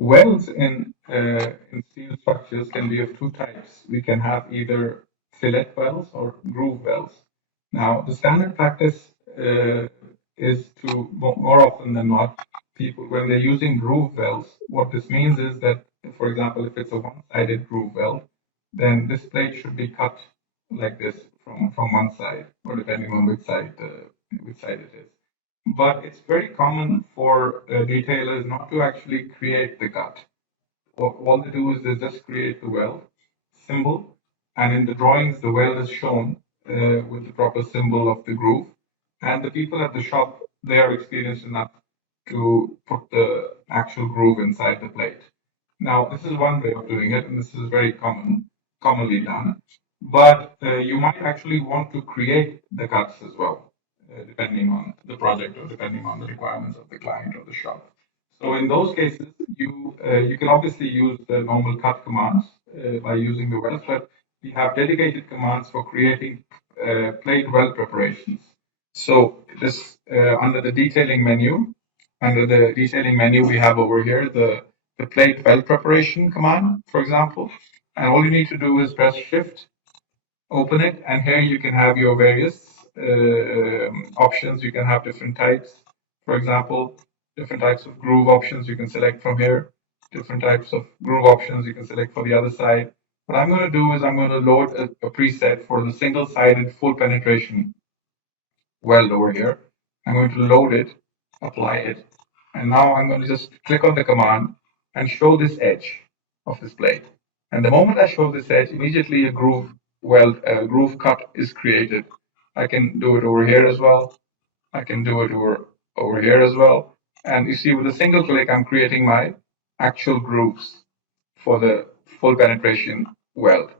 Welds in steel structures can be of two types. We can have either fillet welds or groove welds. Now, the standard practice is to more often than not, people when they're using groove welds, what this means is that, for example, if it's a one-sided groove weld, then this plate should be cut like this from one side, or depending on which side it is. But it's very common for retailers not to actually create the cut. All they do is they just create the weld symbol, and in the drawings, the weld is shown with the proper symbol of the groove. And the people at the shop, they are experienced enough to put the actual groove inside the plate. Now, this is one way of doing it, and this is very commonly done. But you might actually want to create the cuts as well, depending on the project or depending on the requirements of the client or the shop. So in those cases, you can obviously use the normal cut commands by using the welds, but we have dedicated commands for creating plate weld preparations. So this under the detailing menu, we have over here the plate weld preparation command, for example. And all you need to do is press Shift, open it, and here you can have your various options. You can have different types. For example, different types of groove options you can select from here. Different types of groove options you can select for the other side. What I'm going to do is I'm going to load a preset for the single-sided full penetration weld over here. I'm going to load it, apply it, and now I'm going to just click on the command and show this edge of this blade. And the moment I show this edge, immediately a groove cut is created. I can do it over here as well. I can do it over here as well. And you see with a single click, I'm creating my actual grooves for the full penetration weld.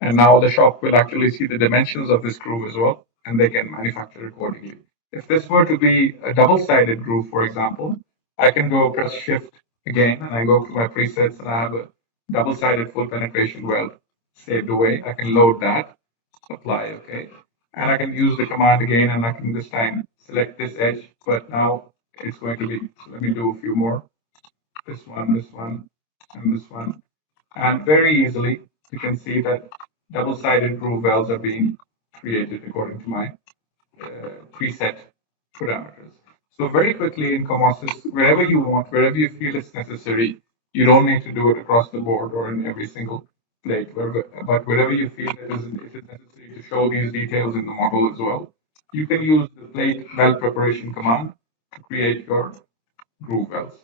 And now the shop will actually see the dimensions of this groove as well, and they can manufacture accordingly. If this were to be a double-sided groove, for example, I can go press Shift again, and I go to my presets, and I have a double-sided full penetration weld saved away. I can load that, apply, okay. And I can use the command again, and I can this time select this edge, but now it's going to be, so let me do a few more. This one, and this one. And very easily, you can see that double-sided groove welds are being created according to my preset parameters. So very quickly in COMOSYS, wherever you want, wherever you feel it's necessary, you don't need to do it across the board or in every single plate, but wherever you feel it is necessary to show these details in the model as well, you can use the plate weld preparation command to create your groove welds.